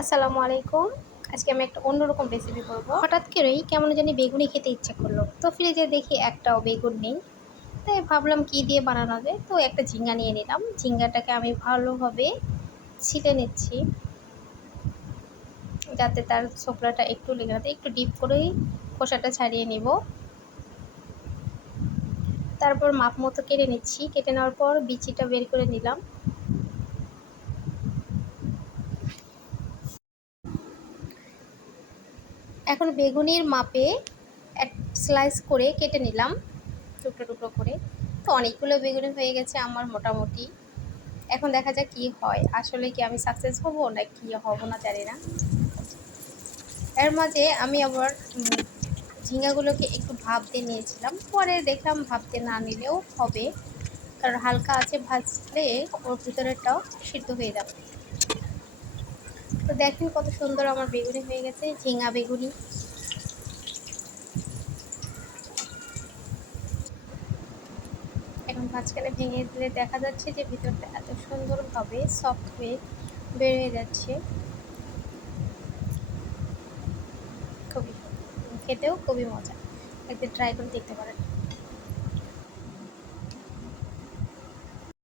আসসালামু আলাইকুম। আজকে আমি একটা অন্যরকম রেসিপি করব। হঠাৎ করেই কেমন জানি বেগুনি খেতে ইচ্ছে করল। তো ফ্রিজে দেখি একটাও বেগুন নেই। তাই ভাবলাম কি দিয়ে বানানো যায় তো একটা ঝিঙ্গা নিয়ে নিলাম। ঝিঙ্গাটাকে আমি ভালোভাবে ছিলে নিচ্ছি। যাতে তার ছোকলাটা একটু লেগে একটু ডিপ করেই খোসাটা ছাড়িয়ে নিব। তারপর মাপ মতো কেটে নিচ্ছি। কেটে নেওয়ার পর বিচিটা বের করে নিলাম। এখন বেগুনির মাপে এক স্লাইস করে কেটে নিলাম, টুকরো টুকরো করে। তো অনেকগুলো বেগুনি হয়ে গেছে আমার মোটামুটি। এখন দেখা যাক কি হয়। আসলে কি আমি সাকসেস হব না কি হব না জানি না। এর মাঝে আমি আবার ঝিঙ্গাগুলোকে একটু ভাবতে নিয়েছিলাম। পরে দেখলাম ভাবতে না নিলেও হবে। কারণ হালকা আছে ভাজলে ওর ভিতরেরটাও সিদ্ধ হয়ে যাবে। দেখেন কত সুন্দর আমার বেগুনি হয়ে গেছে, ঝিঙা বেগুনি। এখন মাঝখানে ভেঙে দিলে দেখা যাচ্ছে যে ভিতরটা এত সুন্দরভাবে সফট হয়ে বের হয়ে যাচ্ছে। খুবই, খেতেও খুবই মজা। একদিন ট্রাই করে দেখতে পারেন।